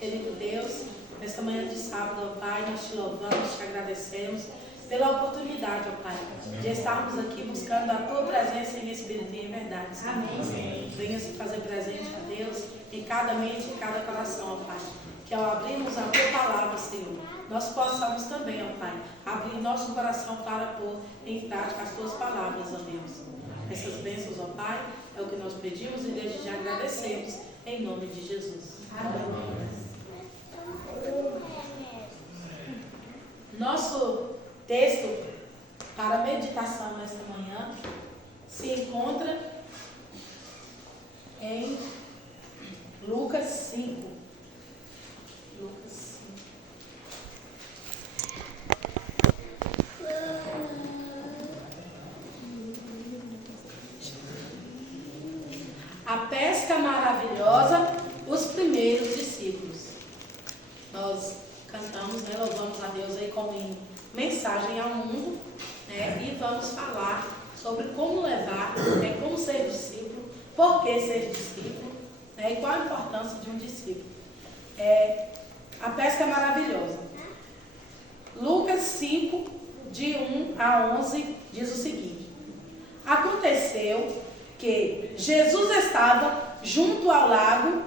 Querido Deus, nesta manhã de sábado, ó Pai, nós te louvamos, te agradecemos pela oportunidade, ó Pai, de estarmos aqui buscando a Tua presença em espírito e em verdade. Amém. Venha se fazer presente, ó Deus, em cada mente e em cada coração, ó Pai. Que ao abrirmos a Tua palavra, Senhor, nós possamos também, ó Pai, abrir nosso coração para pôr em prática as Tuas palavras, ó Deus. Essas bênçãos, ó Pai, é o que nós pedimos e desde já agradecemos, em nome de Jesus. Amém. Nosso texto para meditação nesta manhã se encontra em Lucas 5. Lucas 5. A pesca maravilhosa, os primeiros discípulos. Nós cantamos, né, louvamos a Deus aí com mensagem ao mundo, né, e vamos falar sobre como levar, né, como ser discípulo, por que ser discípulo, né, e qual a importância de um discípulo. A pesca maravilhosa. Lucas 5, de 1 a 11, diz o seguinte: Aconteceu que Jesus estava junto ao lago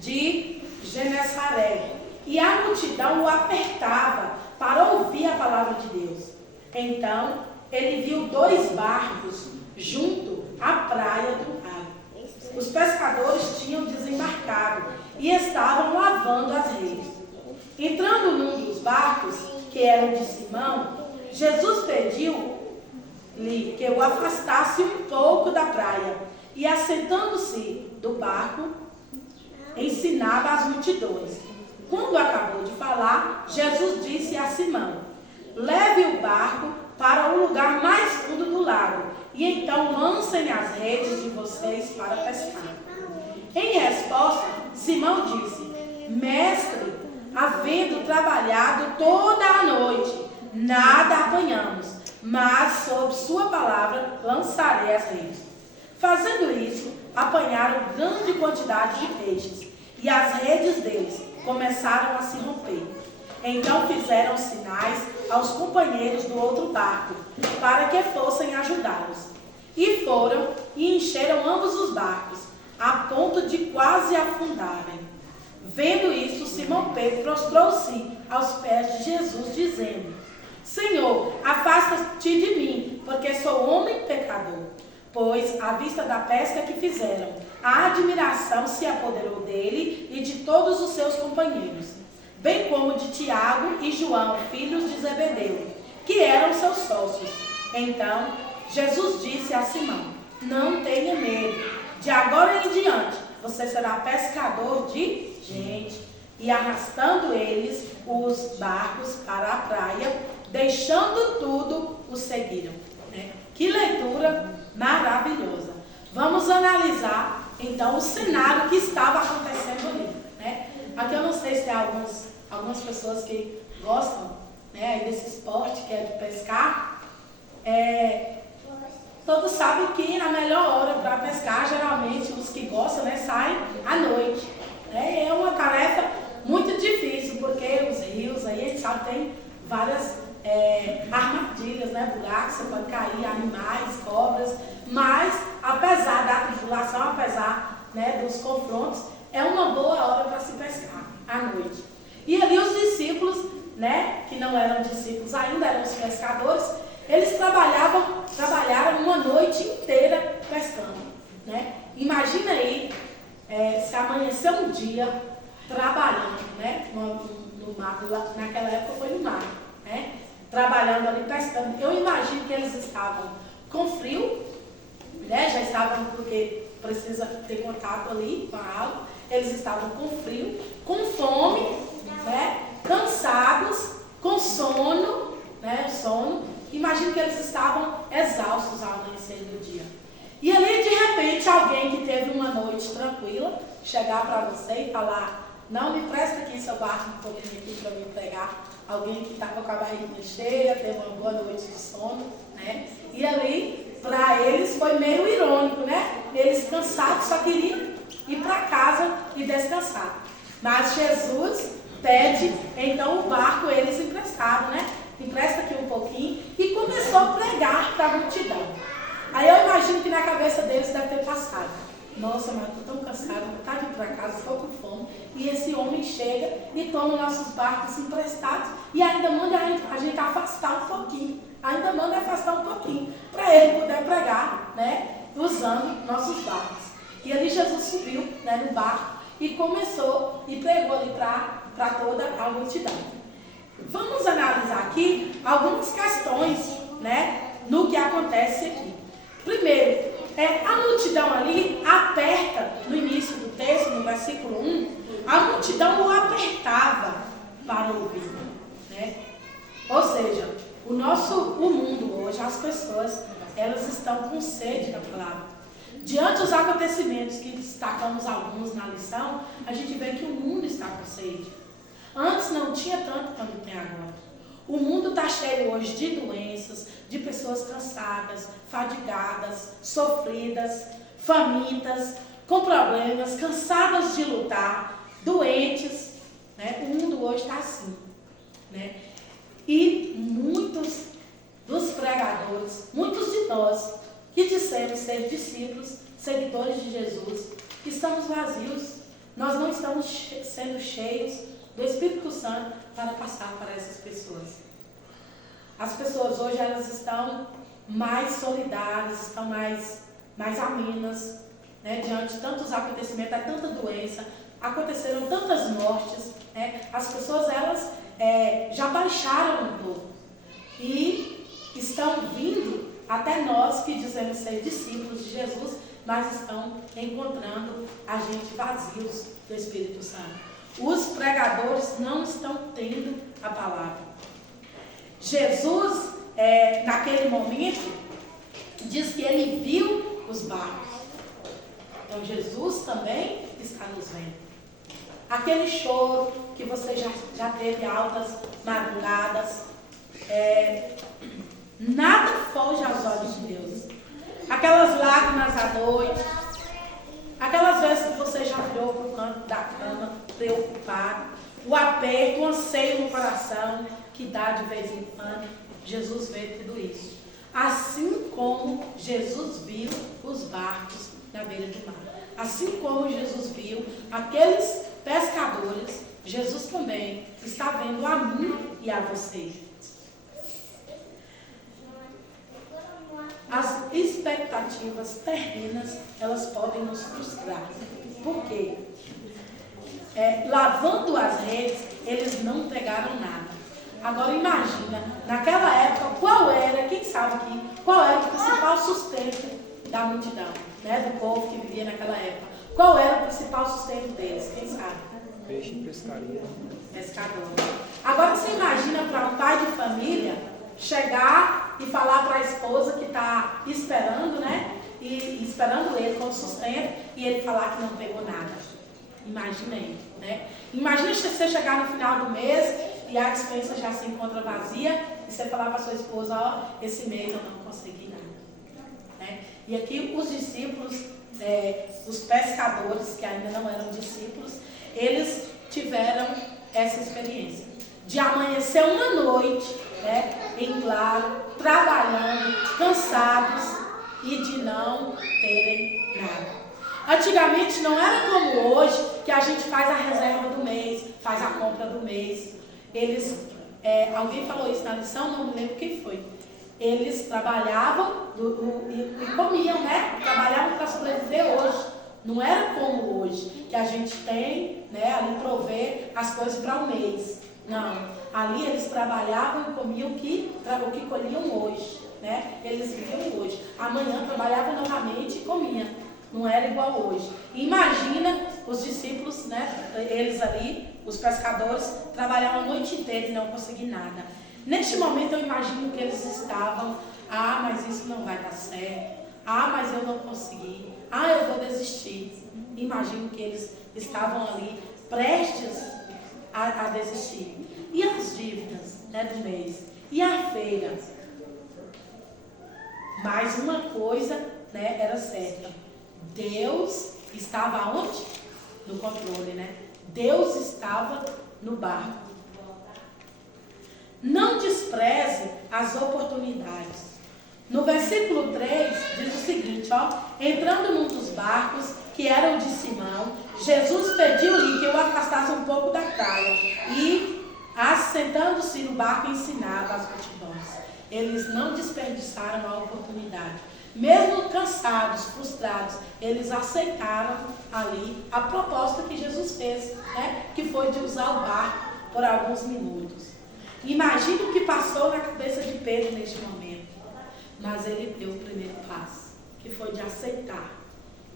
de Genesaré, e a multidão o apertava para ouvir a palavra de Deus. Então, ele viu 2 barcos junto à praia do lago. Os pescadores tinham desembarcado e estavam lavando as redes. Entrando num dos barcos, que era o de Simão, Jesus pediu-lhe que o afastasse um pouco da praia, e assentando-se do barco, ensinava as multidões. Quando acabou de falar, Jesus disse a Simão: leve o barco para o lugar mais fundo do lago, e então lancem as redes de vocês para pescar. Em resposta, Simão disse: Mestre, havendo trabalhado toda a noite, nada apanhamos, mas sob sua palavra lançarei as redes. Fazendo isso, apanharam grande quantidade de peixes, e as redes deles começaram a se romper. Então fizeram sinais aos companheiros do outro barco, para que fossem ajudá-los. E foram e encheram ambos os barcos, a ponto de quase afundarem. Vendo isso, Simão Pedro prostrou-se aos pés de Jesus, dizendo: Senhor, afasta-te de mim, porque sou homem pecador. Pois, à vista da pesca que fizeram, a admiração se apoderou dele e de todos os seus companheiros, bem como de Tiago e João, filhos de Zebedeu, que eram seus sócios. Então, Jesus disse a Simão: não tenha medo, de agora em diante você será pescador de gente. E arrastando eles os barcos para a praia, deixando tudo, os seguiram. Que leitura maravilhosa. Vamos analisar então o cenário que estava acontecendo ali, né? Aqui eu não sei se tem algumas pessoas que gostam, né, desse esporte que é de pescar. Todos sabem que a melhor hora para pescar, geralmente os que gostam, né, saem à noite, né? É uma tarefa muito difícil, porque os rios aí, a gente sabe, tem várias armadilhas, né, buracos, você pode cair, animais, cobras, mas apesar da tribulação, apesar, né, dos confrontos, é uma boa hora para se pescar à noite. E ali os discípulos, né, que não eram discípulos ainda, eram os pescadores, eles trabalharam uma noite inteira pescando, né? Imagina aí, se amanhecer um dia trabalhando, né, no mar, naquela época foi no mar, né? Trabalhando ali, pescando. Eu imagino que eles estavam com frio, né? Já estavam, porque precisa ter contato ali com a água. Eles estavam com frio, com fome, né? Cansados, com sono, né? Sono. Imagino que eles estavam exaustos ao amanhecer do dia. E ali, de repente, alguém que teve uma noite tranquila, chegar para você e falar: não, me presta aqui seu barco um pouquinho aqui para me pegar. Alguém que estava com a barriguinha cheia, teve uma boa noite de sono, né? E ali, para eles, foi meio irônico, né? Eles cansados, só queriam ir para casa e descansar. Mas Jesus pede, então, o barco eles emprestado, né? Empresta aqui um pouquinho e começou a pregar para a multidão. Aí eu imagino que na cabeça deles deve ter passado: nossa, mas eu estou tão cansado, vou estar aqui para casa, estou com fome. E esse homem chega e toma nossos barcos emprestados e ainda manda a gente afastar um pouquinho. Ainda manda afastar um pouquinho para ele poder pregar, né? Usando nossos barcos. E ali Jesus subiu, né, no barco e começou e pregou ali para toda a multidão. Vamos analisar aqui algumas questões, né, no que acontece aqui. Primeiro, a multidão ali aperta, no início do texto, no versículo 1, a multidão o apertava para ouvir, né? Ou seja, o mundo hoje, as pessoas, elas estão com sede da palavra. Diante dos acontecimentos que destacamos alguns na lição, a gente vê que o mundo está com sede. Antes não tinha tanto quanto tem agora. O mundo está cheio hoje de doenças, de pessoas cansadas, fadigadas, sofridas, famintas, com problemas, cansadas de lutar, doentes, né? O mundo hoje está assim, né? E muitos dos pregadores, muitos de nós que dissemos ser discípulos, seguidores de Jesus, estamos vazios. Nós não estamos sendo cheios do Espírito Santo para passar para essas pessoas. As pessoas hoje, elas estão mais solidárias, estão mais amenas, né? Diante de tantos acontecimentos, tanta doença, aconteceram tantas mortes, né? As pessoas, elas já baixaram um pouco e estão vindo até nós que dizemos ser discípulos de Jesus, mas estão encontrando a gente vazios do Espírito Santo. Os pregadores não estão tendo a palavra. Jesus, naquele momento, diz que ele viu os barcos. Então Jesus também está nos vendo. Aquele choro que você já teve altas madrugadas, nada foge aos olhos de Deus. Aquelas lágrimas à noite, aquelas vezes que você já virou para o canto da cama, preocupado, o aperto, o anseio no coração, que dá de vez em quando, Jesus vê tudo isso. Assim como Jesus viu os barcos na beira do mar. Assim como Jesus viu aqueles pescadores, Jesus também está vendo a mim e a você. As expectativas terrenas, elas podem nos frustrar. Por quê? Lavando as redes, eles não pegaram nada. Agora imagina, naquela época, quem sabe aqui, qual era o principal sustento da multidão, né, do povo que vivia naquela época? Qual era o principal sustento deles? Quem sabe? Peixe e pescaria. Pescador. Agora você imagina para um pai de família chegar e falar para a esposa que está esperando, né? E esperando ele com sustento, e ele falar que não pegou nada. Imagina aí, né? Imagina você chegar no final do mês e a despensa já se encontra vazia e você falar para sua esposa: ó, esse mês eu não consegui nada, né? E aqui os discípulos, os pescadores que ainda não eram discípulos, eles tiveram essa experiência de amanhecer uma noite, né, em claro, trabalhando, cansados e de não terem nada. Antigamente não era como hoje, que a gente faz a reserva do mês, faz a compra do mês. Alguém falou isso na lição, não me lembro quem foi. Eles trabalhavam e comiam, né? Trabalhavam para sobreviver hoje. Não era como hoje, que a gente tem, né, ali prover as coisas para o mês. Não. Ali eles trabalhavam e comiam o que colhiam hoje, né? Eles viviam hoje. Amanhã trabalhavam novamente e comiam. Não era igual hoje. Imagina os discípulos, né? Eles ali, os pescadores, trabalhavam a noite inteira e não conseguiam nada. Neste momento eu imagino que eles estavam: ah, mas isso não vai dar certo. Ah, mas eu não consegui. Ah, eu vou desistir. Imagino que eles estavam ali prestes a desistir. E as dívidas, né, do mês? E a feira? Mas uma coisa, né, era certa. Deus estava onde? No controle, né? Deus estava no barco. Não despreze as oportunidades. No versículo 3 diz o seguinte, entrando num dos barcos, que era o de Simão, Jesus pediu-lhe que o afastasse um pouco da praia e, assentando-se no barco, ensinava as multidões. Eles não desperdiçaram a oportunidade. Mesmo cansados, frustrados, eles aceitaram ali a proposta que Jesus fez, que foi de usar o barco por alguns minutos. Imagine o que passou na cabeça de Pedro neste momento. Mas ele deu o primeiro passo, que foi de aceitar.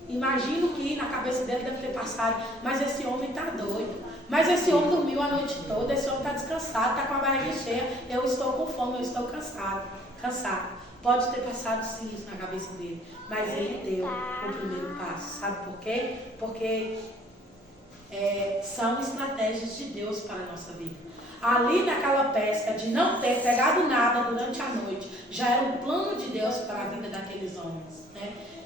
Imagino que na cabeça dele deve ter passado, mas esse homem está doido. Mas esse homem dormiu a noite toda, esse homem está descansado, está com a barriga cheia, eu estou com fome, eu estou cansado. Pode ter passado sim isso na cabeça dele, mas ele deu o primeiro passo. Sabe por quê? Porque são estratégias de Deus para a nossa vida. Ali naquela pesca de não ter pegado nada durante a noite, já era um plano de Deus para a vida daqueles homens,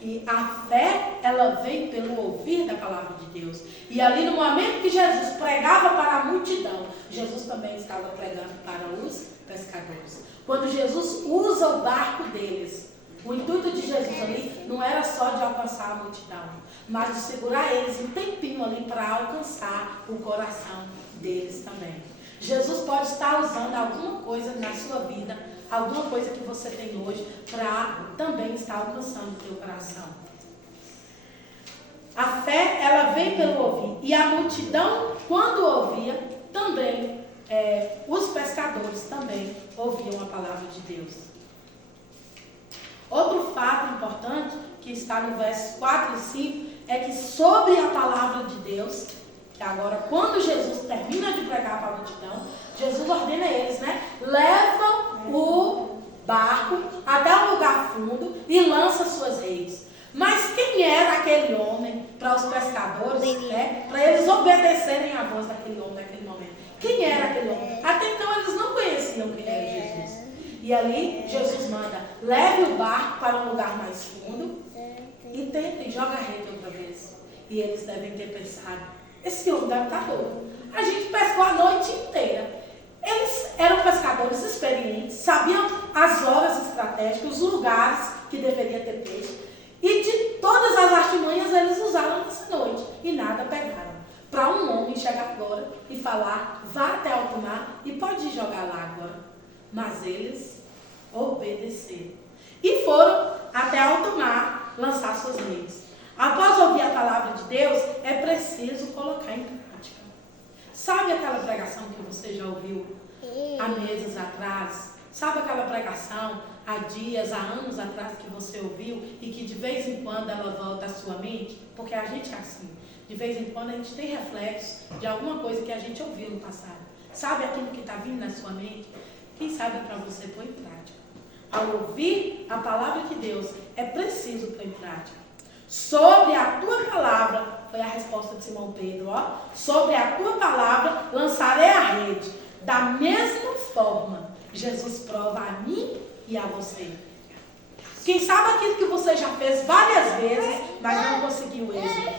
E a fé, ela vem pelo ouvir da palavra de Deus. E ali no momento que Jesus pregava para a multidão, Jesus também estava pregando para os pescadores. Quando Jesus usa o barco deles, o intuito de Jesus ali não era só de alcançar a multidão, mas de segurar eles um tempinho ali para alcançar o coração deles também. Jesus pode estar usando alguma coisa na sua vida, alguma coisa que você tem hoje, para também estar alcançando o teu coração. A fé, ela vem pelo ouvir. E a multidão, quando ouvia, também, os pescadores também ouviam a palavra de Deus. Outro fato importante, que está no verso 4 e 5, é que sobre a palavra de Deus, que agora, quando Jesus termina de pregar para a multidão, Jesus ordena a eles, levam o barco até um lugar fundo e lança suas redes. Mas quem era aquele homem para os pescadores, para eles obedecerem à voz daquele homem naquele momento? Quem era aquele homem? Até então eles não conheciam quem era Jesus. E ali Jesus manda, leve o barco para um lugar mais fundo e tentem, joga a rede outra vez. E eles devem ter pensado, esse homem deve estar louco. A gente pescou a noite inteira. Eles eram pescadores experientes, sabiam as horas estratégicas, os lugares que deveria ter peixe. E de todas as artimanhas eles usaram nessa noite. E nada pegaram. Para um homem chegar agora e falar, vá até alto mar e pode jogar lá agora. Mas eles obedeceram. E foram até alto mar lançar suas redes. Após ouvir a palavra de Deus, é preciso colocar em prática. Sabe aquela pregação que você já ouviu há meses atrás? Sabe aquela pregação há dias, há anos atrás que você ouviu e que de vez em quando ela volta à sua mente? Porque a gente é assim. De vez em quando a gente tem reflexos de alguma coisa que a gente ouviu no passado. Sabe aquilo que está vindo na sua mente? Quem sabe para você pôr em prática. Ao ouvir a palavra de Deus, é preciso pôr em prática. Sobre a tua palavra, foi a resposta de Simão Pedro, sobre a tua palavra lançarei a rede. Da mesma forma, Jesus prova a mim e a você. Quem sabe aquilo que você já fez várias vezes, mas não conseguiu êxito.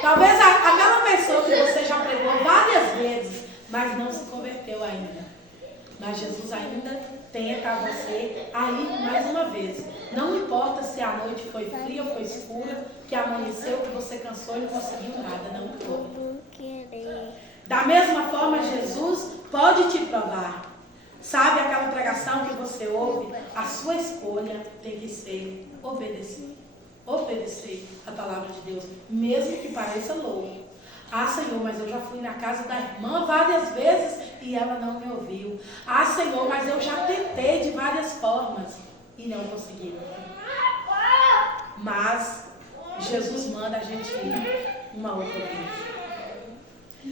Talvez aquela pessoa que você já pregou várias vezes, mas não se converteu ainda. Mas Jesus ainda tenta a você aí mais uma vez. Não importa se a noite foi fria ou foi escura, que amanheceu, que você cansou e não conseguiu nada, não importa. Da mesma forma, Jesus pode te provar. Sabe aquela pregação que você ouve? A sua escolha tem que ser obedecer. Obedecer a palavra de Deus, mesmo que pareça louco. Ah, Senhor, mas eu já fui na casa da irmã várias vezes e ela não me ouviu. Ah, Senhor, mas eu já tentei de várias formas e não consegui. Mas Jesus manda a gente ir uma outra vez.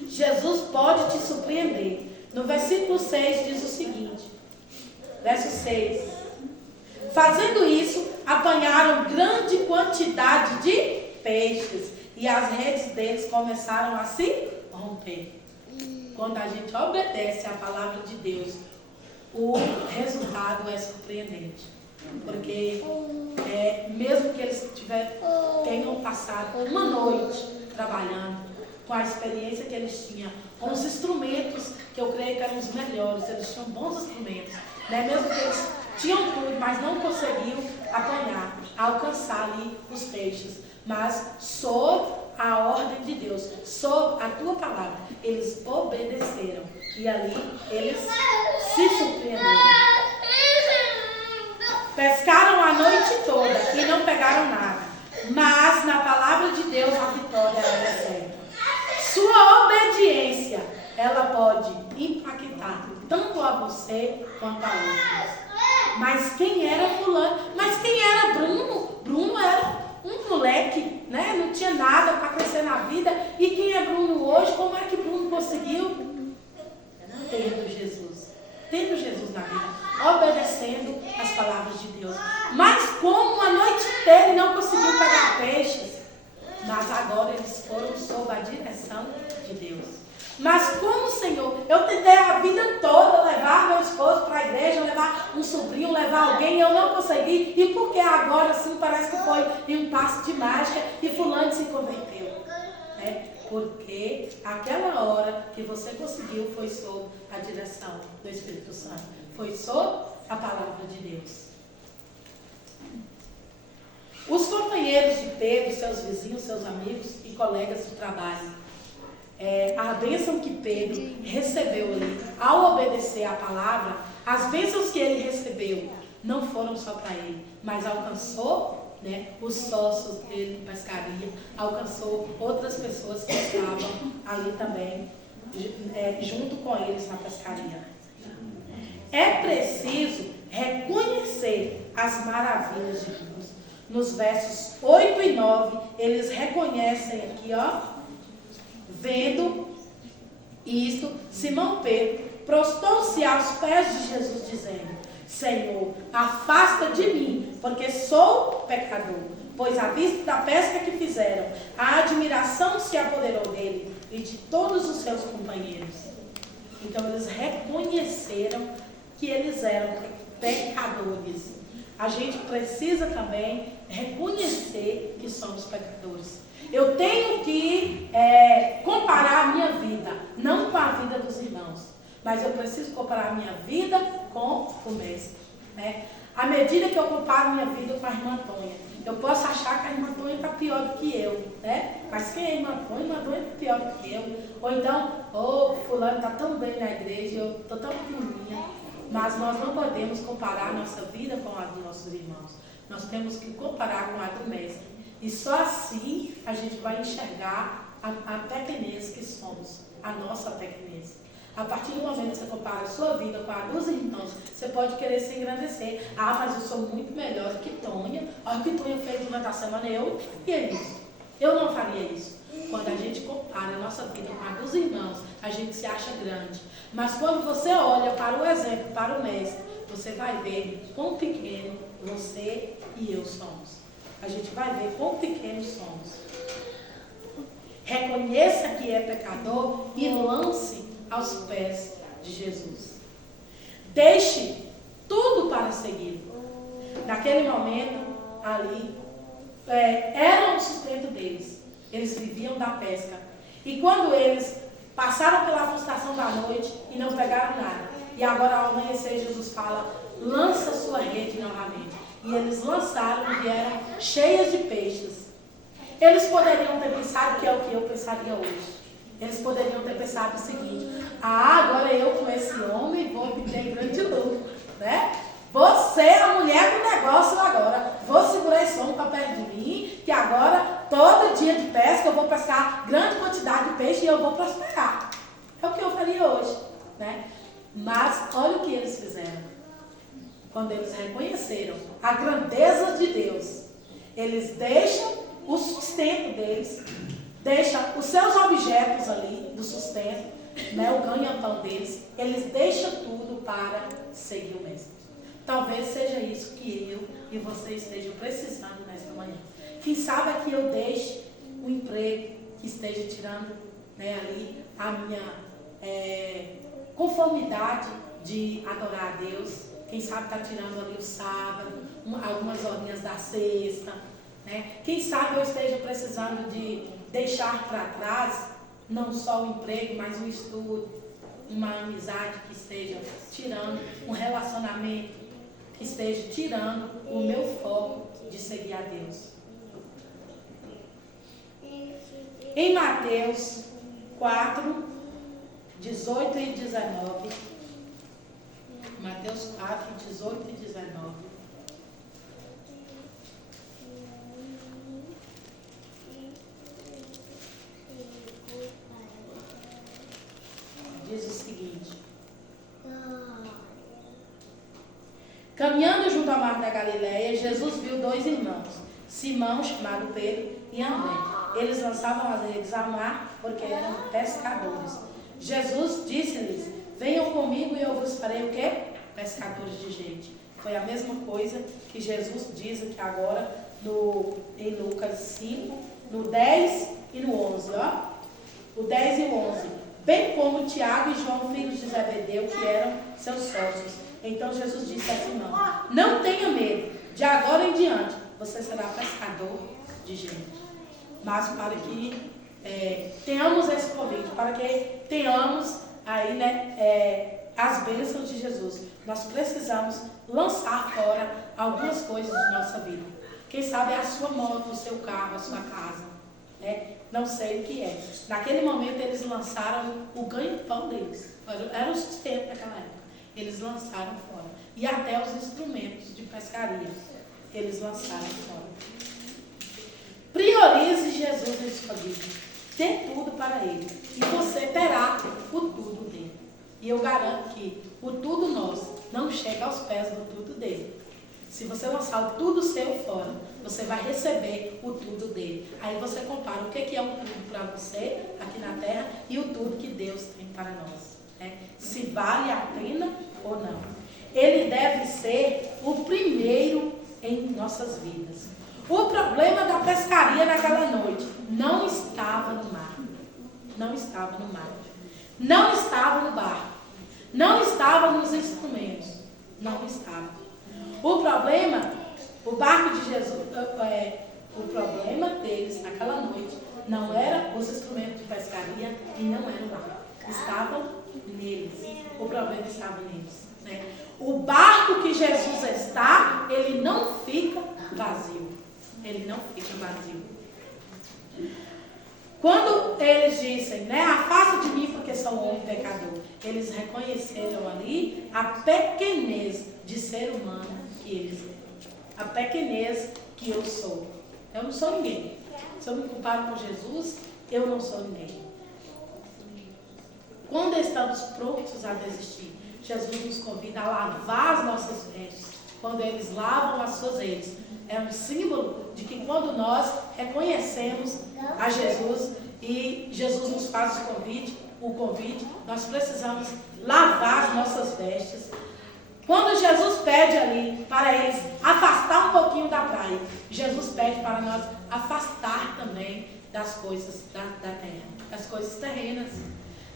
Jesus pode te surpreender. No versículo 6 diz o seguinte, verso 6. Fazendo isso, apanharam grande quantidade de peixes e as redes deles começaram a se romper. Quando a gente obedece à palavra de Deus, o resultado é surpreendente. Porque mesmo que eles tenham passado uma noite trabalhando, com a experiência que eles tinham, com os instrumentos que eu creio que eram os melhores, eles tinham bons instrumentos, né? Mesmo que eles tinham tudo, mas não conseguiam apanhar, alcançar ali os peixes. Mas sob a ordem de Deus, sob a tua palavra, eles obedeceram. E ali eles se surpreenderam. Pescaram a noite toda e não pegaram nada. Mas na palavra de Deus a vitória é certa. Sua obediência, ela pode impactar tanto a você quanto a outros. Mas quem era fulano? Mas quem era Bruno? Bruno era um moleque, né? Não tinha nada para crescer na vida. E quem é Bruno hoje? Como é que Bruno conseguiu? Tendo Jesus. Tendo Jesus na vida. Obedecendo as palavras de Deus. Mas como a noite inteira e não conseguiu pegar peixes. Mas agora eles foram sob a direção de Deus. Mas como, Senhor, eu tentei a vida toda levar meu esposo para a igreja, levar um sobrinho, levar alguém, eu não consegui. E por que agora, assim, parece que foi em um passo de mágica e fulano se converteu? Porque aquela hora que você conseguiu foi sob a direção do Espírito Santo. Foi sob a palavra de Deus. Os companheiros de Pedro, seus vizinhos, seus amigos e colegas de trabalho, a bênção que Pedro recebeu ali, ao obedecer à palavra, as bênçãos que ele recebeu não foram só para ele, mas alcançou, né, os sócios dele de pescaria, alcançou outras pessoas que estavam ali também, junto com eles na pescaria. É preciso reconhecer as maravilhas de Deus. Nos versos 8 e 9, eles reconhecem aqui, vendo isto, Simão Pedro prostou-se aos pés de Jesus, dizendo: Senhor, afasta de mim, porque sou pecador. Pois à vista da pesca que fizeram, a admiração se apoderou dele e de todos os seus companheiros. Então eles reconheceram que eles eram pecadores. A gente precisa também reconhecer que somos pecadores. Eu tenho que comparar a minha vida, não com a vida dos irmãos, mas eu preciso comparar a minha vida com o mestre. Né? À medida que eu comparo minha vida com a irmã Antônia, eu posso achar que a irmã Antônia está pior do que eu, né? Mas quem é a irmã Antônia? A irmã Antônia está pior do que eu. Ou então, fulano está tão bem na igreja, eu estou tão pequenininha. Mas nós não podemos comparar a nossa vida com a dos nossos irmãos. Nós temos que comparar com a do mestre. E só assim a gente vai enxergar a pequenez que somos, a nossa pequenez. A partir do momento que você compara a sua vida com a dos irmãos, você pode querer se engrandecer. Ah, mas eu sou muito melhor que Tônia. Olha o que Tônia fez durante a semana, eu não faria isso. Eu não faria isso. Quando a gente compara a nossa vida com a dos irmãos, a gente se acha grande. Mas quando você olha para o exemplo, para o mestre, você vai ver quão pequeno você e eu somos. A gente vai ver quão pequenos somos. Reconheça que é pecador e lance aos pés de Jesus. Deixe tudo para segui-lo. Naquele momento, ali, era o sustento deles. Eles viviam da pesca. E quando eles passaram pela frustração da noite e não pegaram nada, e agora ao amanhecer Jesus fala: lança sua rede novamente. E eles lançaram e vieram cheias de peixes. Eles poderiam ter pensado, que é o que eu pensaria hoje. Eles poderiam ter pensado o seguinte: agora eu com esse homem vou me ter grande lucro, né? Você é a mulher do negócio agora. Vou segurar esse homem para perto de mim, que agora, todo dia de pesca, eu vou pescar grande quantidade de peixe e eu vou prosperar. É o que eu faria hoje, né? Mas olha o que eles fizeram. Quando eles reconheceram a grandeza de Deus, eles deixam o sustento deles, deixam os seus objetos ali do sustento, né, o ganha-pão deles, eles deixam tudo para seguir o mestre. Talvez seja isso que eu e você estejam precisando nesta manhã. Quem sabe é que eu deixe o emprego que esteja tirando, né, ali a minha conformidade de adorar a Deus. Quem sabe está tirando ali o sábado, algumas horinhas da sexta. Né? Quem sabe eu esteja precisando de deixar para trás não só o emprego, mas um estudo, uma amizade que esteja tirando, um relacionamento que esteja tirando o meu foco de seguir a Deus. Em Mateus 4, 18 e 19. Mateus 4, 18 e 19. Diz o seguinte: caminhando junto ao mar da Galileia, Jesus viu dois irmãos, Simão, chamado Pedro, e André. Eles lançavam as redes ao mar, porque eram pescadores. Jesus disse-lhes: venham comigo e eu vos farei o quê? Pescadores de gente. Foi a mesma coisa que Jesus diz aqui agora em Lucas 5, no 10 e no 11, ó. O 10 e o 11. Bem como Tiago e João, filhos de Zebedeu, que eram seus sócios. Então Jesus disse a Simão: não tenha medo, de agora em diante você será pescador de gente. Mas para que tenhamos esse convite, para que tenhamos aí, as bênçãos de Jesus, nós precisamos lançar fora algumas coisas de nossa vida. Quem sabe é a sua moto, o seu carro, a sua casa, não sei o que é. Naquele momento eles lançaram o ganho-pão deles, era o sustento daquela época. Eles lançaram fora. E até os instrumentos de pescaria eles lançaram fora. Priorize Jesus em sua vida. Dê tudo para Ele. E você terá o tudo dele. E eu garanto que o tudo nosso não chega aos pés do tudo dele. Se você lançar o tudo seu fora, você vai receber o tudo dele. Aí você compara o que é o tudo para você aqui na terra e o tudo que Deus tem para nós. Se vale a pena ou não. Ele deve ser o primeiro em nossas vidas. O problema da pescaria naquela noite não estava no mar. Não estava no mar. Não estava no barco. Não estava nos instrumentos. Não estava. O problema, o barco de Jesus, o problema deles naquela noite não era os instrumentos de pescaria e não era o barco. Estavam neles. O problema estava neles. O barco que Jesus está, ele não fica vazio. Ele não fica vazio. Quando eles dizem, afasta de mim porque sou um homem pecador, eles reconheceram ali a pequenez de ser humano que eles eram. A pequenez que eu sou. Eu não sou ninguém. Se eu me comparo com Jesus, eu não sou ninguém. Quando estamos prontos a desistir, Jesus nos convida a lavar as nossas vestes. Quando eles lavam as suas redes, é um símbolo de que quando nós reconhecemos a Jesus e Jesus nos faz o convite, nós precisamos lavar as nossas vestes. Quando Jesus pede ali para eles afastar um pouquinho da praia, Jesus pede para nós afastar também das coisas da terra, das coisas terrenas.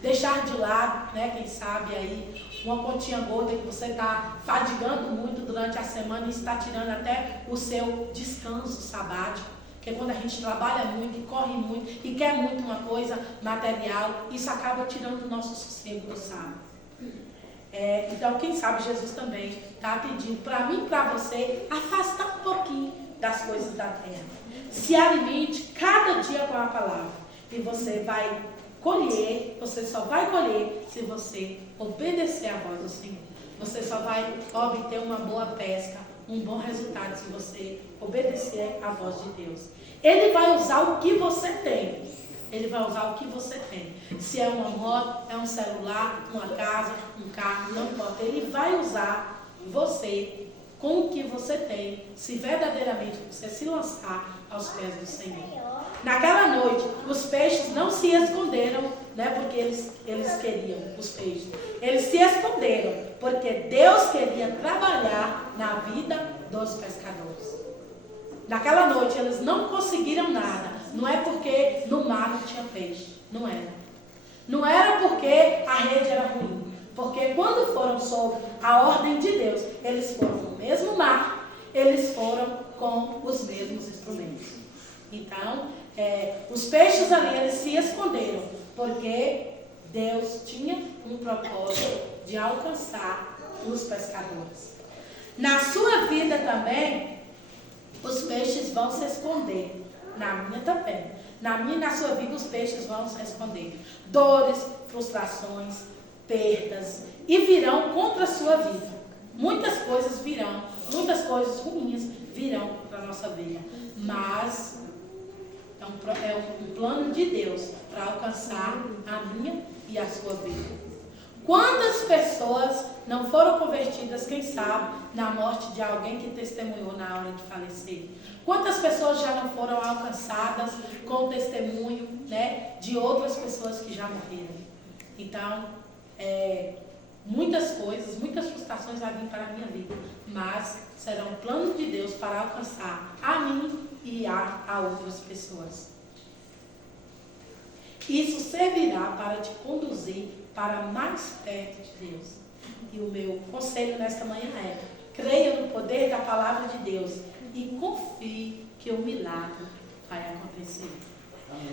Deixar de lado, quem sabe aí, uma pontinha gorda que você está fadigando muito durante a semana e está tirando até o seu descanso sabático. Porque quando a gente trabalha muito e corre muito e quer muito uma coisa material, isso acaba tirando o nosso sossego do sábado. Então, quem sabe Jesus também está pedindo para mim e para você afastar um pouquinho das coisas da terra. Se alimente cada dia com a palavra e você vai colher, você só vai colher se você obedecer à voz do Senhor. Você só vai obter uma boa pesca, um bom resultado se você obedecer à voz de Deus. Ele vai usar o que você tem. Ele vai usar o que você tem. Se é uma moto, é um celular, uma casa, um carro, não importa. Ele vai usar você com o que você tem, se verdadeiramente você se lançar aos pés do Senhor. Naquela noite, os peixes não se esconderam, porque eles queriam os peixes. Eles se esconderam, porque Deus queria trabalhar na vida dos pescadores. Naquela noite, eles não conseguiram nada. Não é porque no mar não tinha peixe. Não era. Não era porque a rede era ruim. Porque quando foram sob a ordem de Deus, eles foram no mesmo mar, eles foram com os mesmos instrumentos. Então, os peixes ali, eles se esconderam, Porque Deus tinha um propósito de alcançar os pescadores. Na sua vida também, os peixes vão se esconder. Na minha também. Na minha e na sua vida, os peixes vão se esconder. Dores, frustrações, perdas. E virão contra a sua vida. Muitas coisas virão. Muitas coisas ruins virão para a nossa vida. Mas é um plano de Deus para alcançar a minha e a sua vida. Quantas pessoas não foram convertidas, quem sabe, na morte de alguém que testemunhou na hora de falecer? Quantas pessoas já não foram alcançadas com o testemunho, né, de outras pessoas que já morreram? Então, muitas coisas, muitas frustrações vão vir para a minha vida, mas serão um plano de Deus para alcançar a mim e a outras pessoas. Isso servirá para te conduzir para mais perto de Deus. E o meu conselho nesta manhã é: creia no poder da palavra de Deus e confie que o milagre vai acontecer.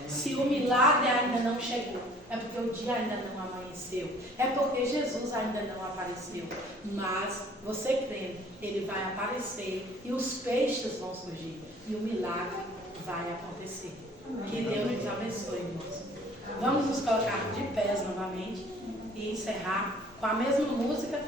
Se o milagre ainda não chegou, é porque o dia ainda não amanheceu, é porque Jesus ainda não apareceu. Mas você crendo, ele vai aparecer e os peixes vão surgir e o milagre vai acontecer. Que Deus nos abençoe, irmãos. Vamos nos colocar de pés novamente e encerrar com a mesma música